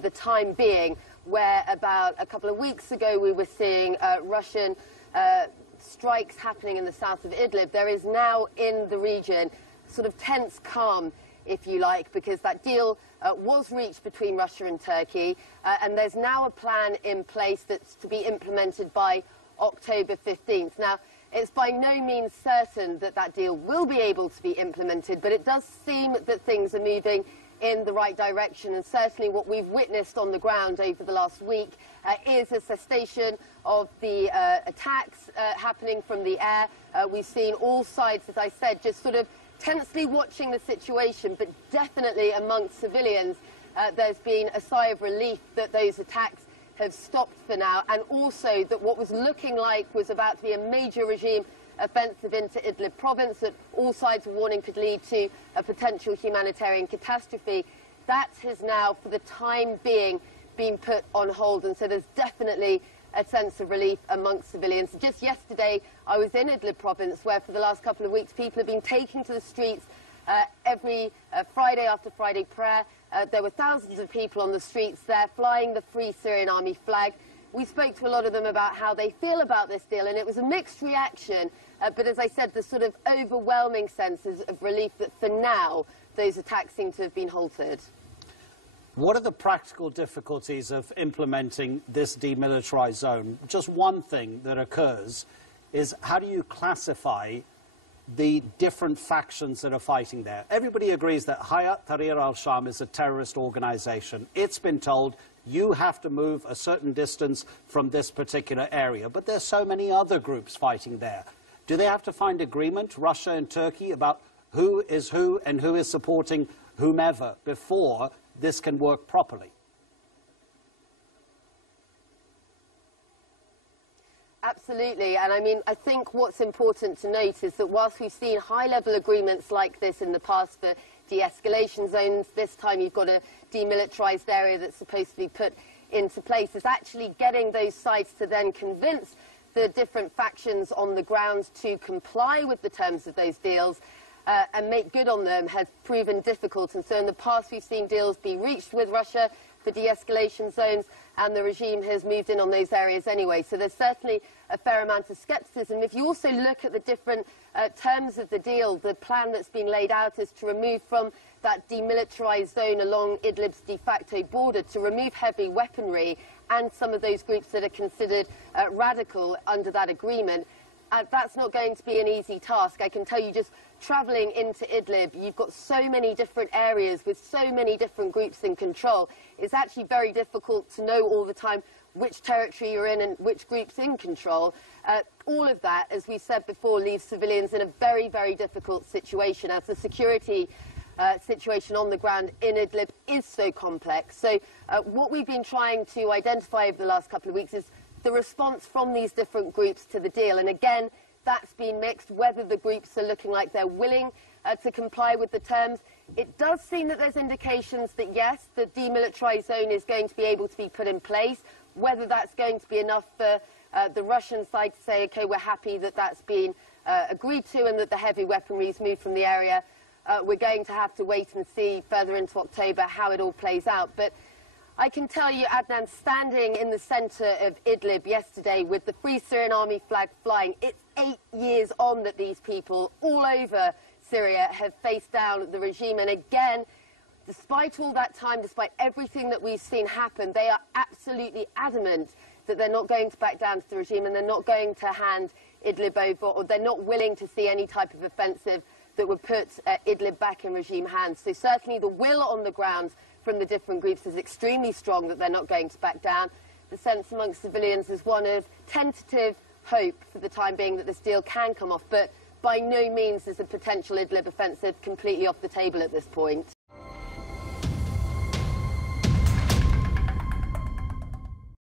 for the time being, where about a couple of weeks ago we were seeing Russian strikes happening in the south of Idlib. There is now in the region sort of tense calm, if you like, because that deal was reached between Russia and Turkey, and there's now a plan in place that's to be implemented by October 15th. Now, it's by no means certain that that deal will be able to be implemented, but it does seem that things are moving in the right direction, and certainly what we've witnessed on the ground over the last week is a cessation of the attacks happening from the air. We've seen all sides, as I said, just sort of tensely watching the situation, but definitely amongst civilians there's been a sigh of relief that those attacks have stopped for now, and also that what was looking like was about to be a major regime offensive into Idlib province that all sides were warning could lead to a potential humanitarian catastrophe, that has now, for the time being, been put on hold. And so there's definitely a sense of relief amongst civilians. Just yesterday, I was in Idlib province, where for the last couple of weeks, people have been taking to the streets every Friday after Friday prayer. There were thousands of people on the streets there, flying the Free Syrian Army flag. We spoke to a lot of them about how they feel about this deal, and it was a mixed reaction. But as I said, the sort of overwhelming sense of relief that for now, those attacks seem to have been halted. What are the practical difficulties of implementing this demilitarized zone? Just one thing that occurs is, how do you classify the different factions that are fighting there? Everybody agrees that Hayat Tahrir al-Sham is a terrorist organization. It's been told, you have to move a certain distance from this particular area. But there's so many other groups fighting there. Do they have to find agreement, Russia and Turkey, about who is who and who is supporting whomever before this can work properly? Absolutely, and I mean, I think what's important to note is that whilst we've seen high-level agreements like this in the past for de-escalation zones, this time you've got a demilitarized area that's supposed to be put into place. Is actually getting those sides to then convince the different factions on the ground to comply with the terms of those deals and make good on them has proven difficult. And so in the past we've seen deals be reached with Russia for de-escalation zones, and the regime has moved in on those areas anyway. So there's certainly a fair amount of scepticism. If you also look at the different terms of the deal, the plan that's been laid out is to remove from that demilitarized zone along Idlib's de facto border, to remove heavy weaponry and some of those groups that are considered radical under that agreement. That's not going to be an easy task. I can tell you, just travelling into Idlib, you've got so many different areas with so many different groups in control. It's actually very difficult to know all the time which territory you're in and which group's in control. All of that, as we said before, leaves civilians in a very, very difficult situation, as the security situation on the ground in Idlib is so complex. So what we've been trying to identify over the last couple of weeks is the response from these different groups to the deal. And again, that's been mixed, whether the groups are looking like they're willing to comply with the terms. It does seem that there's indications that, yes, the demilitarized zone is going to be able to be put in place. Whether that's going to be enough for the Russian side to say, OK, we're happy that that's been agreed to and that the heavy weaponry is moved from the area, we're going to have to wait and see further into October how it all plays out. But I can tell you, Adnan, standing in the centre of Idlib yesterday with the Free Syrian Army flag flying, it's 8 years on that these people all over Syria have faced down the regime. And again, despite all that time, despite everything that we've seen happen, they are absolutely adamant that they're not going to back down to the regime, and they're not going to hand Idlib over, or they're not willing to see any type of offensive that would put Idlib back in regime hands. So certainly the will on the ground from the different groups is extremely strong that they're not going to back down. The sense amongst civilians is one of tentative hope for the time being that this deal can come off, but by no means is a potential Idlib offensive completely off the table at this point.